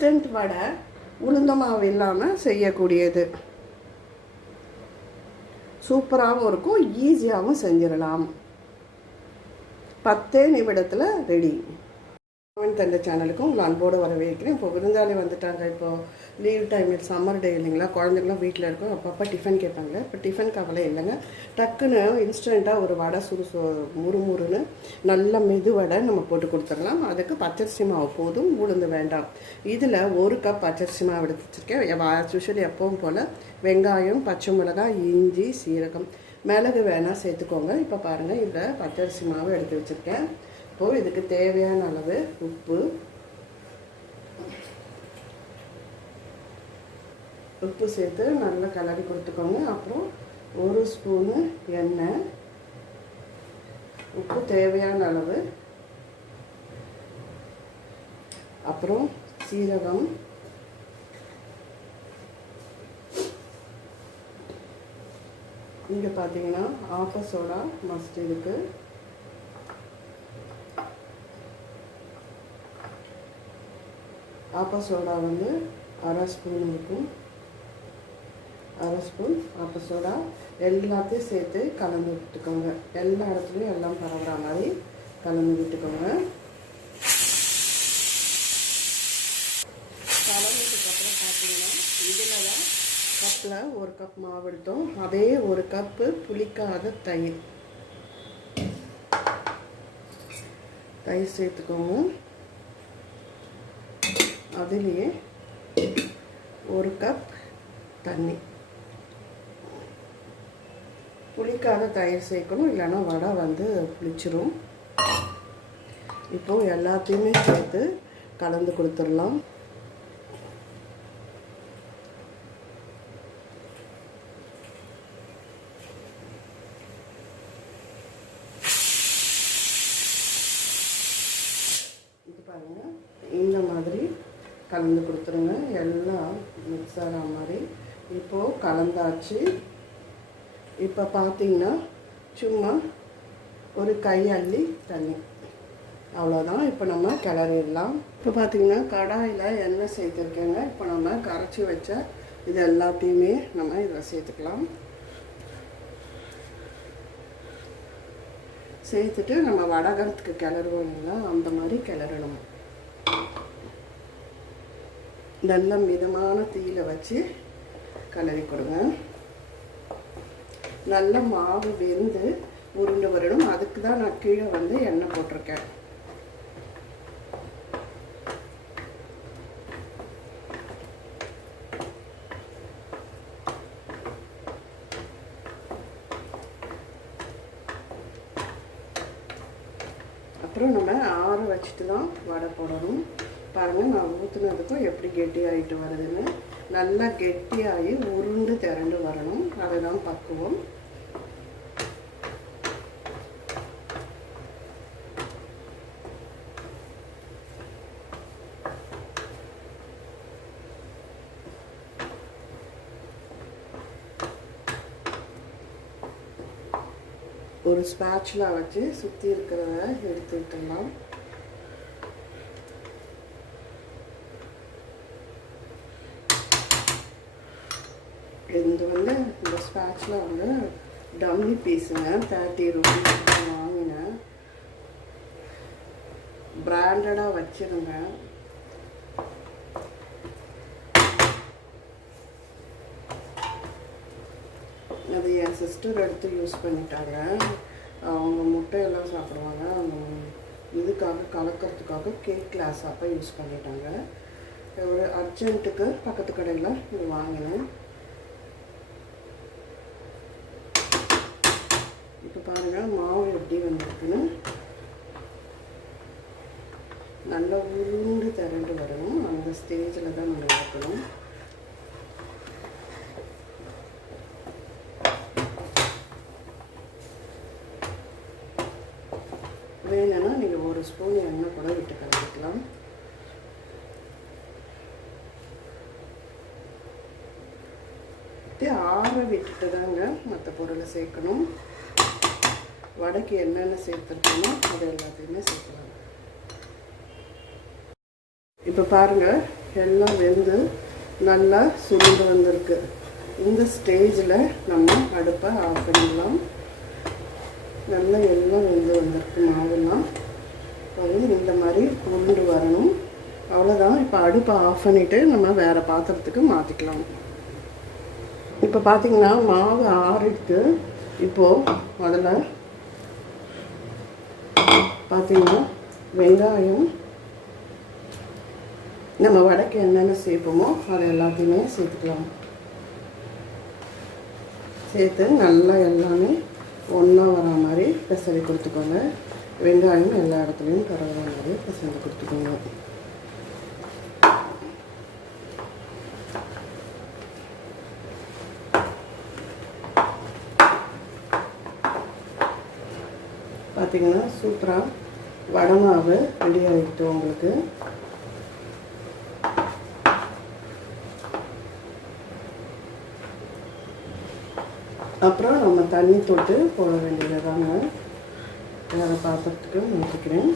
Instant வடை உளுந்த மாவு இல்லாமல் செய்யக்கூடியது. சூப்பராகவும் இருக்கும் ஈஸியாகவும் செஞ்சிடலாம் பத்தே நிமிடத்தில் ரெடி தந்த சேனலுக்கும் உங்களை அன்போடு வரவேற்கிறேன். இப்போ விருந்தாளி வந்துட்டாங்க. இப்போ லீவ் டைம் சம்மர் டே இல்லைங்களா? குழந்தைங்களும் வீட்டில் இருக்கும் அப்பப்போ டிஃபன் கேட்பாங்க இப்போ டிஃபன் கவலை இல்லைங்க. டக்குன்னு இன்ஸ்டண்ட்டாக ஒரு வடை சுறு முறுமுறுன்னு நல்ல மெது வடை நம்ம போட்டு கொடுத்துடலாம். அதுக்கு பச்சரிசி மாவு போதும் உளுந்து வேண்டாம். இதில் ஒரு கப் பச்சரிசி மாவு எடுத்து வச்சுருக்கேன். ஆஸ் யூஷுவல் எப்பவும் போல் வெங்காயம் பச்சை மிளகாய் இஞ்சி சீரகம் மிளகு வேணால் சேர்த்துக்கோங்க. இப்போ பாருங்கள் இதில் பச்சரிசி மாவு எடுத்து வச்சுருக்கேன். இப்போது இதுக்கு தேவையான அளவு உப்பு. உப்பு சேர்த்து நல்லா கலரி கொடுத்துக்கோங்க. அப்புறம் ஒரு ஸ்பூனு எண்ணெய். உப்பு தேவையான அளவு. அப்புறம் சீரகம். இங்கே பார்த்தீங்கன்னா ஆப்ப சோடா மஸ்ட் இருக்குது ஆப்பா சோடா வந்து அரை ஸ்பூன் இருக்கும். அரை ஸ்பூன் ஆப்பா சோடா எல்லாத்தையும் சேர்த்து கலந்து விட்டுக்கோங்க. எல்லா இடத்துலையும் எல்லாம் பரவுற மாதிரி கலந்து விட்டுக்கோங்க. கலந்ததுக்கப்புறம் பார்த்தீங்கன்னா இதில் தான் கப்பில் ஒரு கப் மாவு எடுத்தோம். அதே ஒரு கப்பு புளிக்காத தயிர். தயிர் சேர்த்துக்கோங்க. அதுலேயே ஒரு கப் தண்ணி. புளிக்காத தயிர் சேர்க்கணும் இல்லைன்னா வடை வந்து புளிச்சிரும். இப்போ எல்லாத்தையுமே சேர்த்து கலந்து கொடுத்துடலாம். இது பாருங்கள் இந்த மாதிரி கலந்து கொடுத்துருங்க. எல்லாம் மிக்ஸ் ஆகிற மாதிரி. இப்போது கலந்தாச்சு. இப்போ பார்த்தீங்கன்னா சும்மா ஒரு கை அள்ளி தண்ணி. அவ்வளோதான் இப்போ நம்ம கிளறிடலாம். இப்போ பார்த்தீங்கன்னா கடாயில் எண்ணெய் சேர்த்துருக்கேங்க. இப்போ நம்ம கரைச்சி வச்ச இது எல்லாத்தையுமே நம்ம இதில் சேர்த்துக்கலாம். சேர்த்துட்டு நம்ம வடகத்துக்கு கிளறுவோம் இல்லைங்களா? அந்த மாதிரி கிளறணும். நல்ல மிதமான தீயில வச்சு கலரி கொடுங்க. நல்ல மாவு வெந்து உருண்டு வரணும். அதுக்கு தான் நான் கீழே வந்து எண்ணெய் போட்டிருக்கேன். அப்புறம் நம்ம ஆற வச்சுட்டு தான் வடை போடணும். பாருங்கள் நான் ஊற்றுனதுக்கும் எப்படி கெட்டி ஆகிட்டு வருதுன்னு. நல்லா கெட்டியாகி உருண்டு திரண்டு வரணும். அதுதான் பக்குவம். ஒரு ஸ்பேட்சில் வச்சு சுற்றி இருக்கிறத எடுத்து இது வந்து இந்த ஸ்பேட்சில் வந்து டம்மி பீஸுங்க தேர்ட்டி ருபீஸ் வாங்கினேன். பிராண்டடாக வச்சுருங்க. அது என் சிஸ்டர் எடுத்து யூஸ் பண்ணிட்டாங்க. அவங்க முட்டையெல்லாம் சாப்பிடுவாங்க. அவங்க இதுக்காக கலக்கிறதுக்காக கேக் கிளாஸ் அப்போ யூஸ் பண்ணிட்டாங்க. ஒரு அர்ஜென்ட்டுக்கு பக்கத்து கடையில் இது வாங்கினேன். பாருங்கள் மாவு எப்படி வந்திருக்குன்னு. நல்லா உருண்டு திரண்டு வரணும். அந்த ஸ்டேஜில் தான் நம்ம இருக்கணும் வேணும்னா நீங்கள் ஒரு ஸ்பூன் எண்ணெய் கூட விட்டு கலந்துக்கலாம். ஆற விட்டுட்டு தாங்க மற்ற பொருளை சேர்க்கணும். வடைக்கு என்னென்ன சேர்த்துருக்கோமோ அது எல்லாத்தையுமே சேர்த்துக்கலாம். இப்போ பாருங்கள் எல்லாம் வெந்து நல்லா சுருண்டு வந்திருக்கு. இந்த ஸ்டேஜில் நம்ம அடுப்பை ஆஃப் பண்ணிடலாம். நல்லா எல்லாம் வெந்து வந்திருக்கு மாவுலாம் அது இந்த மாதிரி உருண்டு வரணும். அவ்வளோதான் இப்போ அடுப்பை ஆஃப் பண்ணிவிட்டு நம்ம வேறு பாத்திரத்துக்கு மாற்றிக்கலாம் இப்போ பார்த்திங்கன்னா மாவு ஆறிட்டு இப்போது அதில் பார்த்தீங்கன்னா வெங்காயம். நம்ம வடக்கு என்னென்ன சேர்ப்போமோ அதை எல்லாத்தையுமே சேர்த்துக்கலாம். சேர்த்து நல்லா எல்லாமே ஒன்றா வர மாதிரி பிசறி கொடுத்துக்கோங்க. வெங்காயம் எல்லா இடத்துலையும் பரவுற மாதிரி பிசைஞ்சு கொடுத்துக்கோங்க. பார்த்தீங்கன்னா சூப்பராக வடமாவு ரெடி ஆகிட்டு உங்களுக்கு. அப்புறம் நம்ம தண்ணி தொட்டு போட வேண்டியது தாங்க வேறு பாத்திரத்துக்கு ஊற்றிக்கிறேன்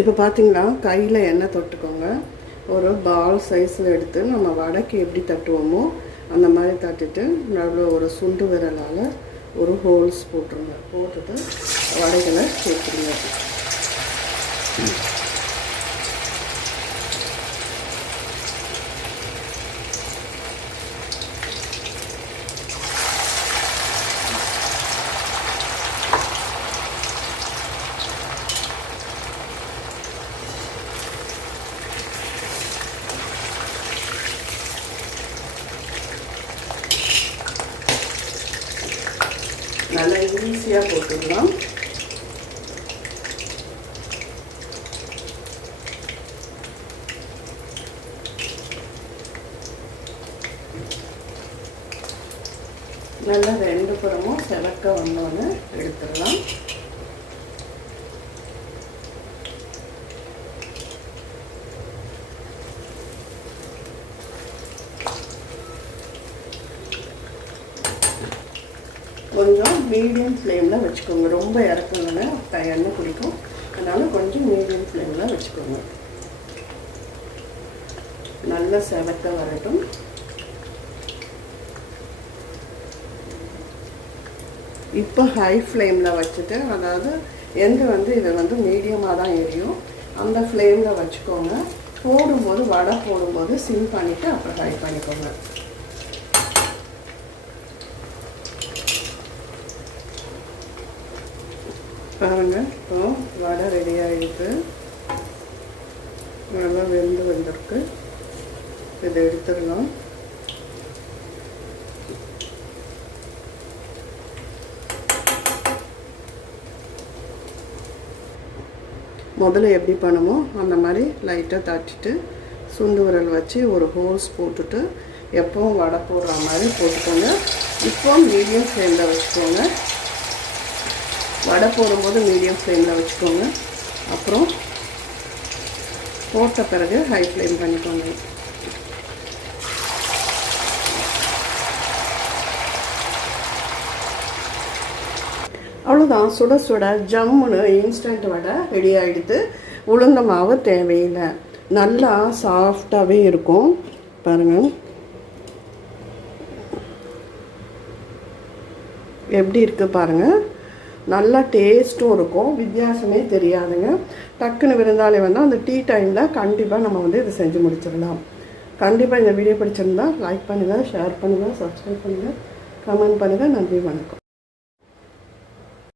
இப்போ பார்த்தீங்களா கையில் எண்ணெய் தொட்டுக்கோங்க. ஒரு பால் சைஸில் எடுத்து நம்ம வடைக்கு எப்படி தட்டுவோமோ அந்த மாதிரி தட்டிட்டு நடுவில் ஒரு சுண்டு விரலால் ஒரு ஹோல்ஸ் போட்டுருங்க. போட்டுட்டு வடைகளை சேர்த்துருங்க. நல்லா ஈஸியாக போட்டுடலாம் நல்லா ரெண்டு புறமும் செவக்க வந்தோன்னு எடுத்துடலாம் கொஞ்சம் மீடியம் ஃப்ளேமில் வச்சுக்கோங்க. ரொம்ப இறக்குங்கன்னா எண்ணெய் பிடிக்கும். அதனால் கொஞ்சம் மீடியம் ஃப்ளேமில் வச்சுக்கோங்க. நல்லா செவக்க வரட்டும். இப்போ ஹை ஃப்ளேமில் வச்சுட்டு அதாவது எந்த வந்து இது வந்து மீடியமாக தான் எரியும். அந்த ஃப்ளேமில் வச்சுக்கோங்க. போடும்போது வடை போடும்போது சிம் பண்ணிவிட்டு அப்புறம் ஹை பண்ணிக்கோங்க. பாருங்க. இப்போ வடை ரெடி ஆகிடுது நல்லா வெந்து வந்திருக்கு. இதை எடுத்துடலாம். முதல்ல எப்படி பண்ணுமோ அந்த மாதிரி லைட்டாக தட்டிட்டு சுண்டு விரல் வச்சு ஒரு ஹோல்ஸ் போட்டுட்டு எப்பவும் வடை போடுற மாதிரி போட்டுக்கோங்க. இப்போ மீடியம் ஃப்ளேமில் வச்சுக்கோங்க. வடை போடும்போது மீடியம் ஃப்ளேமில் வச்சுக்கோங்க. அப்புறம் போட்ட பிறகு ஹை ஃப்ளேம் பண்ணிக்கோங்க. அவ்வளோதான் சுட சுட ஜம்முன்னு இன்ஸ்டன்ட் வடை ரெடி ஆகிடுது உளுந்த மாவு தேவையில்லை. நல்லா சாஃப்டாகவே இருக்கும். பாருங்கள் எப்படி இருக்குது பாருங்கள் நல்லா டேஸ்ட்டும் இருக்கும் வித்தியாசமே தெரியாதுங்க. டக்குன்னு விருந்தாளி வந்தால் அந்த டீ டைமில் கண்டிப்பாக நம்ம வந்து இதை செஞ்சு முடிச்சிடலாம். கண்டிப்பாக இந்த வீடியோ பிடிச்சிருந்தா லைக் பண்ணுங்கள் ஷேர் பண்ணுங்கள் சப்ஸ்கிரைப் பண்ணுங்கள் கமெண்ட் பண்ணுங்கள் நன்றி வணக்கம்.